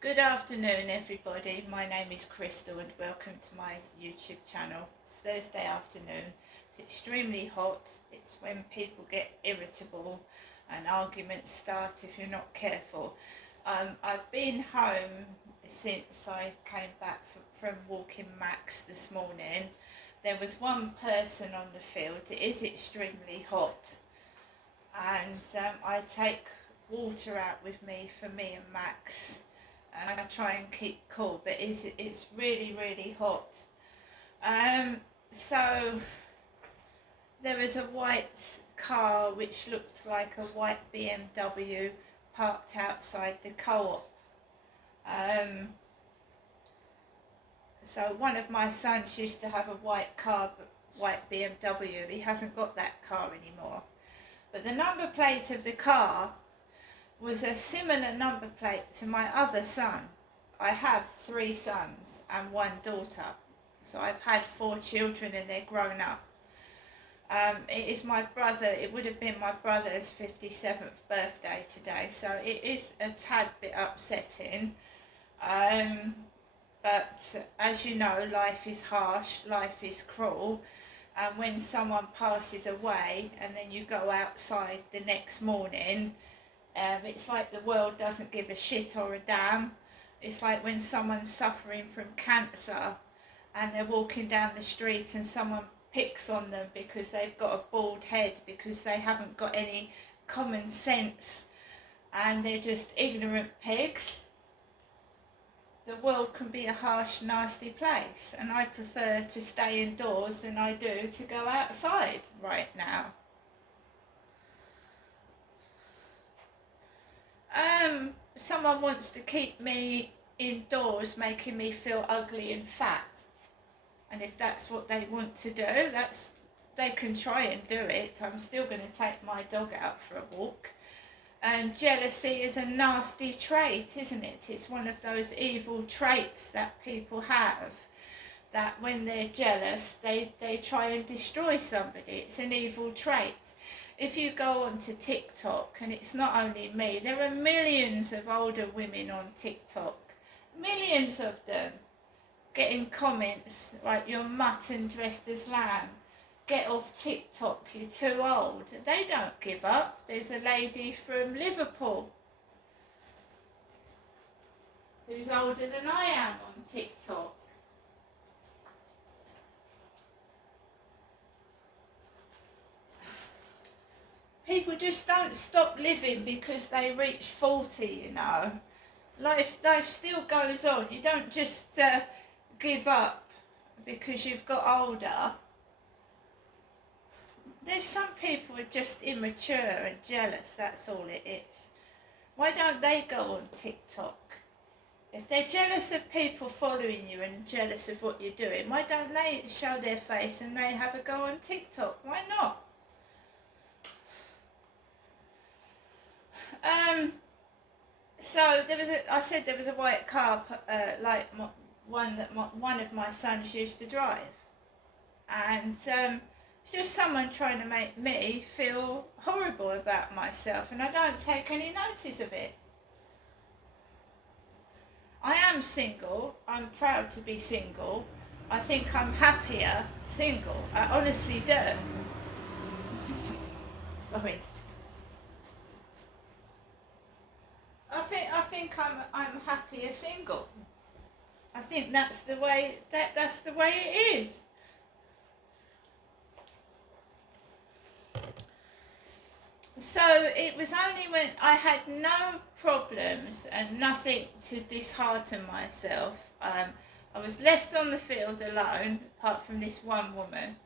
Good afternoon, everybody. My name is Crystal and welcome to my YouTube channel. It's Thursday afternoon. It's extremely hot. It's when people get irritable and arguments start if you're not careful. I've been home since I came back from walking Max this morning. There was one person on the field. It is extremely hot, and I take water out with me for me and Max, and I try and keep cool, but it's really hot. So there was a white car which looked like a white BMW parked outside the co-op. So one of my sons used to have a white car, white BMW. He hasn't got that car anymore. But the number plate of the car was a similar number plate to my other son. I have 3 sons and 1 daughter. So I've had 4 children and they're grown up. It is my brother, it would have been my brother's 57th birthday today, so it is a tad bit upsetting. But as you know, life is harsh, life is cruel, and when someone passes away and then you go outside the next morning, it's like the world doesn't give a shit or a damn. It's like when someone's suffering from cancer and they're walking down the street and someone picks on them because they've got a bald head, because they haven't got any common sense and they're just ignorant pigs. The world can be a harsh, nasty place, and I prefer to stay indoors than I do to go outside right now. Someone wants to keep me indoors, making me feel ugly and fat. And if that's what they want to do, they can try and do it. I'm still going to take my dog out for a walk. Jealousy is a nasty trait, isn't it? It's one of those evil traits that people have, that when they're jealous, they try and destroy somebody. It's an evil trait. If you go onto TikTok, and it's not only me, there are millions of older women on TikTok, millions of them, getting comments like, "You're mutton dressed as lamb, get off TikTok, you're too old." They don't give up. There's a lady from Liverpool who's older than I am on TikTok. People just don't stop living because they reach 40, you know. Life still goes on. You don't just give up because you've got older. There's some people who are just immature and jealous, that's all it is. Why don't they go on TikTok? If they're jealous of people following you and jealous of what you're doing, why don't they show their face and they have a go on TikTok? Why not? So I said there was a white car, one of my sons used to drive, and it's just someone trying to make me feel horrible about myself, and I don't take any notice of it. I am single. I'm proud to be single. I think I'm happier single. I honestly do. Sorry. I think I'm happier single. I think that's the way it is. So it was only when I had no problems and nothing to dishearten myself. I was left on the field alone, apart from this one woman.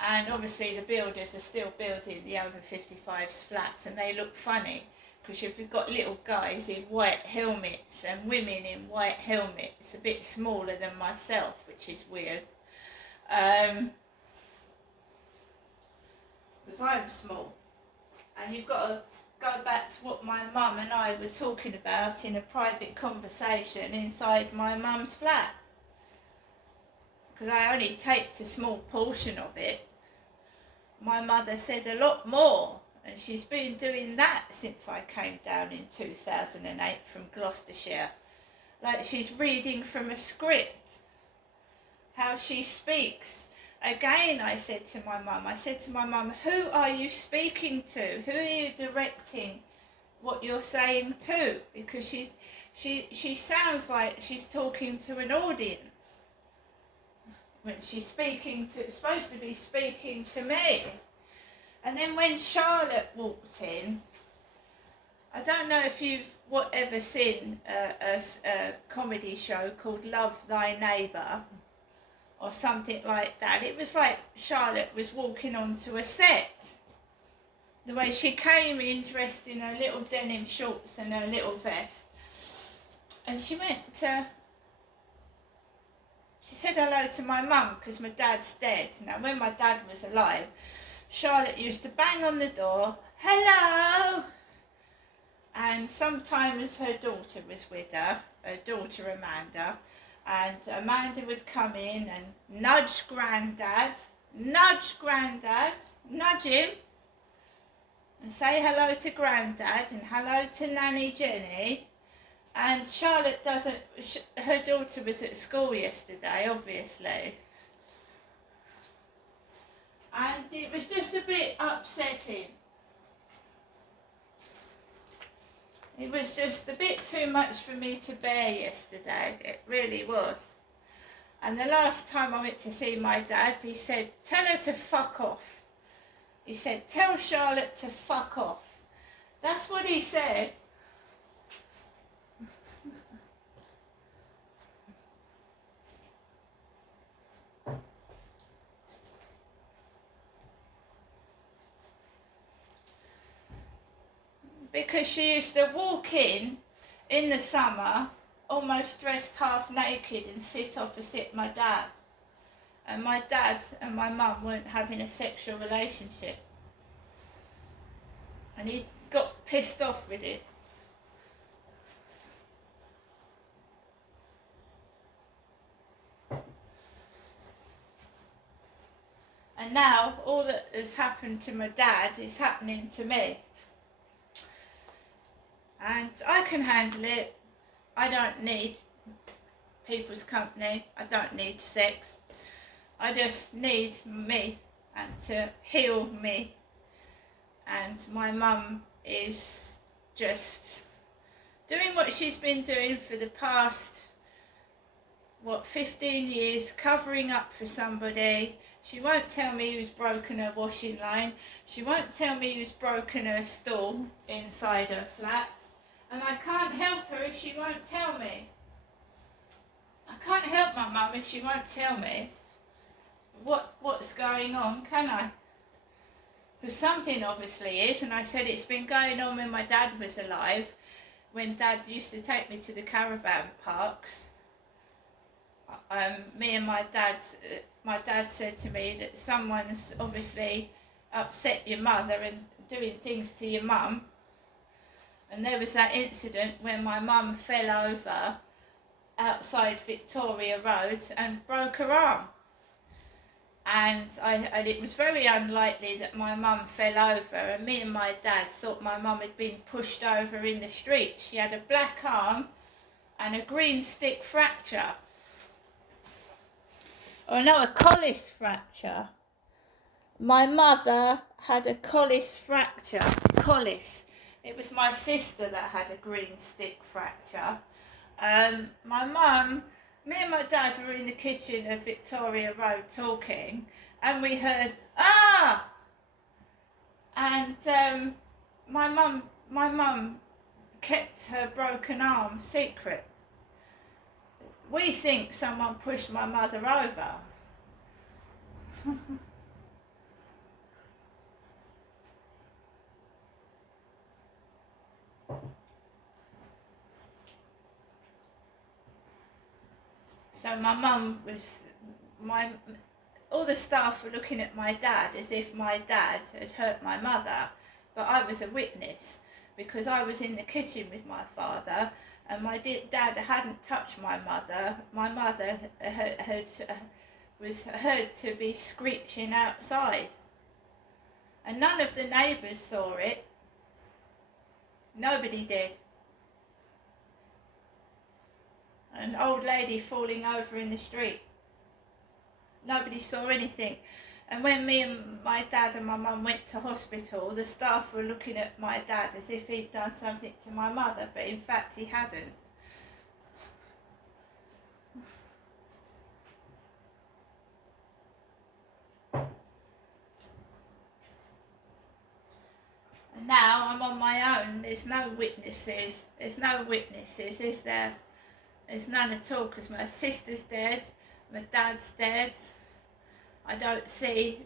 And obviously the builders are still building the over 55s flats, and they look funny because you've got little guys in white helmets and women in white helmets, a bit smaller than myself, which is weird. Because I'm small. And you've got to go back to what my mum and I were talking about in a private conversation inside my mum's flat. Because I only taped a small portion of it. My mother said a lot more, and she's been doing that since I came down in 2008 from Gloucestershire. like she's reading from a script, how she speaks. Again, I said to my mum, who are you speaking to? Who are you directing what you're saying to? Because she sounds like she's talking to an audience when she's supposed to be speaking to me. And then when Charlotte walked in, I don't know if you've ever seen a comedy show called Love Thy Neighbour or something like that. It was like Charlotte was walking onto a set. The way she came in dressed in her little denim shorts and her little vest. And she said hello to my mum because my dad's dead. Now when my dad was alive, Charlotte used to bang on the door, hello! And sometimes her daughter was with her daughter Amanda, and Amanda would come in and nudge Grandad, nudge him, and say hello to Grandad and hello to Nanny Jenny. And Charlotte her daughter was at school yesterday, obviously. And it was just a bit upsetting. It was just a bit too much for me to bear yesterday. It really was. And the last time I went to see my dad, he said, tell her to fuck off. He said, tell Charlotte to fuck off. That's what he said. Because she used to walk in the summer, almost dressed half naked and sit opposite my dad. And my dad and my mum weren't having a sexual relationship. And he got pissed off with it. And now all that has happened to my dad is happening to me. And I can handle it. I don't need people's company. I don't need sex. I just need me and to heal me. And my mum is just doing what she's been doing for the past, 15 years, covering up for somebody. She won't tell me who's broken her washing line. She won't tell me who's broken her stall inside her flat. And I can't help her if she won't tell me. I can't help my mum if she won't tell me what's going on, can I? Because something obviously is, and I said it's been going on when my dad was alive, when Dad used to take me to the caravan parks. Me and my dad said to me that someone's obviously upset your mother and doing things to your mum. And there was that incident when my mum fell over outside Victoria Road and broke her arm. And it was very unlikely that my mum fell over, and me and my dad thought my mum had been pushed over in the street. She had a black arm and a green stick fracture. Oh no, a Colles fracture. My mother had a Colles fracture. Colles. It was my sister that had a green stick fracture. My mum, me and my dad were in the kitchen of Victoria Road talking, and we heard, ah! And my mum kept her broken arm secret. We think someone pushed my mother over. So all the staff were looking at my dad as if my dad had hurt my mother, but I was a witness because I was in the kitchen with my father, and my dad hadn't touched my mother. My mother was heard to be screeching outside, and none of the neighbours saw it. Nobody did. An old lady falling over in the street. Nobody saw anything. And when me and my dad and my mum went to hospital, the staff were looking at my dad as if he'd done something to my mother, but in fact he hadn't. And now I'm on my own. There's no witnesses. There's no witnesses, is there? There's none at all, because my sister's dead, my dad's dead. I don't see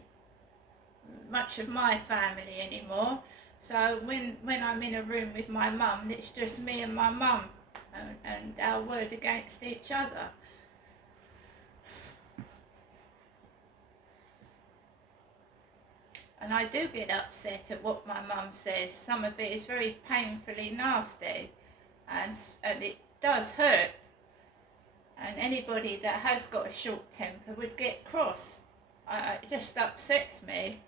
much of my family anymore. So when I'm in a room with my mum, it's just me and my mum, and our word against each other. And I do get upset at what my mum says. Some of it is very painfully nasty, and it does hurt. And anybody that has got a short temper would get cross. It just upsets me.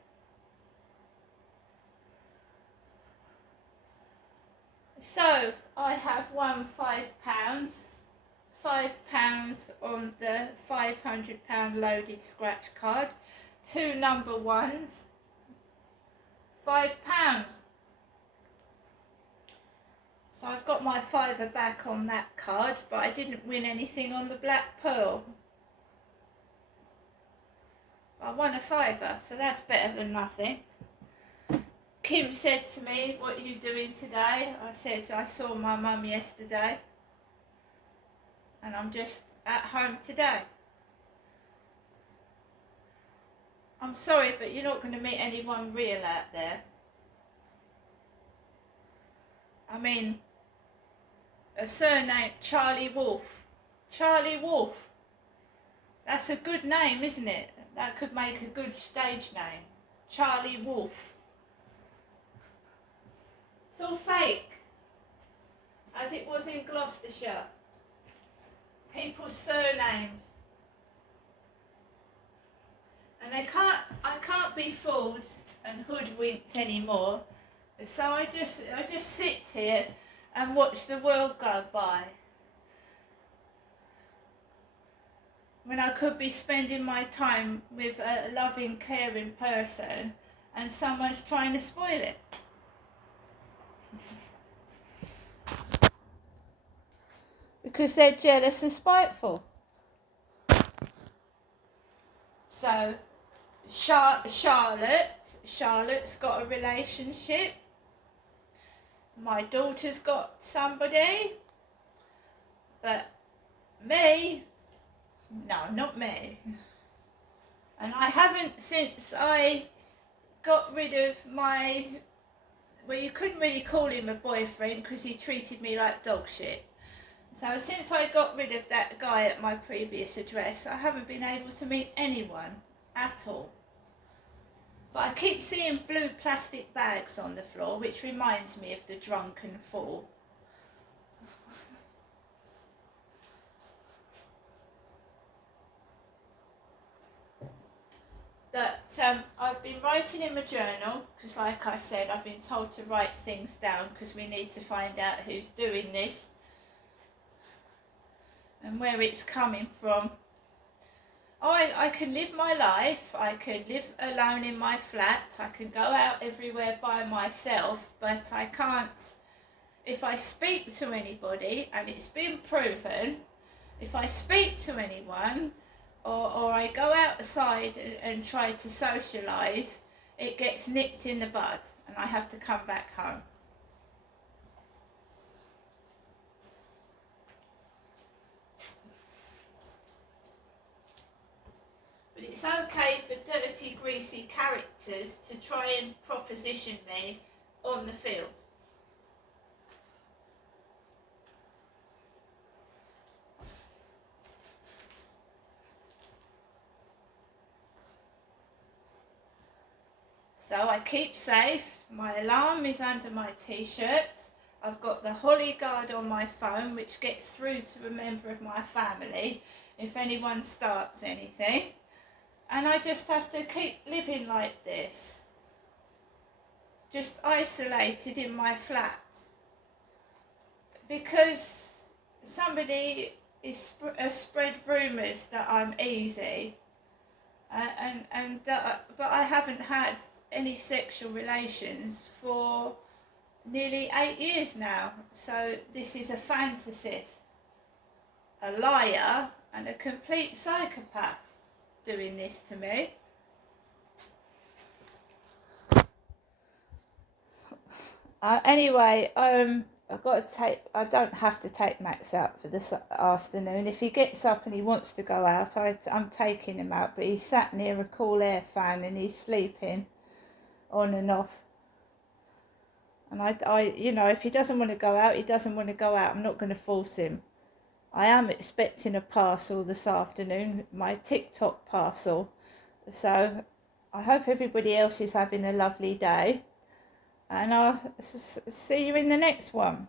So I have won £5, £5 on the £500 loaded scratch card, 2 number ones, £5. So I've got my £5 back on that card, but I didn't win anything on the Black Pearl. I won a £5, so that's better than nothing. Kim said to me, "What are you doing today?" I said, "I saw my mum yesterday and I'm just at home today." I'm sorry, but you're not going to meet anyone real out there. I mean, a surname, Charlie Wolf. Charlie Wolf. That's a good name, isn't it? That could make a good stage name. Charlie Wolf. It's all fake, as it was in Gloucestershire. People's surnames. And I can't be fooled and hoodwinked anymore. So I just sit here and watch the world go by, when I could be spending my time with a loving, caring person, and someone's trying to spoil it. Because they're jealous and spiteful. So Charlotte's got a relationship. My daughter's got somebody. But me, no, not me. And I haven't, since I got rid of my, well, you couldn't really call him a boyfriend because he treated me like dog shit. So since I got rid of that guy at my previous address, I haven't been able to meet anyone at all. But I keep seeing blue plastic bags on the floor, which reminds me of the drunken fool. That I've been writing in my journal, because like I said, I've been told to write things down because we need to find out who's doing this and where it's coming from. I can live my life, I can live alone in my flat, I can go out everywhere by myself, but I can't, if I speak to anybody, and it's been proven, if I speak to anyone, or I go outside and try to socialise, it gets nipped in the bud, and I have to come back home. But it's okay for dirty, greasy characters to try and proposition me on the field. So I keep safe. My alarm is under my t-shirt. I've got the Holly Guard on my phone, which gets through to a member of my family if anyone starts anything. And I just have to keep living like this, just isolated in my flat, because somebody spread rumours that I'm easy, but I haven't had any sexual relations for nearly 8 years now. So this is a fantasist, a liar, and a complete psychopath doing this to me. Anyway, I've got to take. I don't have to take Max out for this afternoon. If he gets up and he wants to go out, I'm taking him out. But he's sat near a cool air fan and he's sleeping on and off. And you know, if he doesn't want to go out, he doesn't want to go out. I'm not going to force him. I am expecting a parcel this afternoon, my TikTok parcel. So I hope everybody else is having a lovely day. And I'll see you in the next one.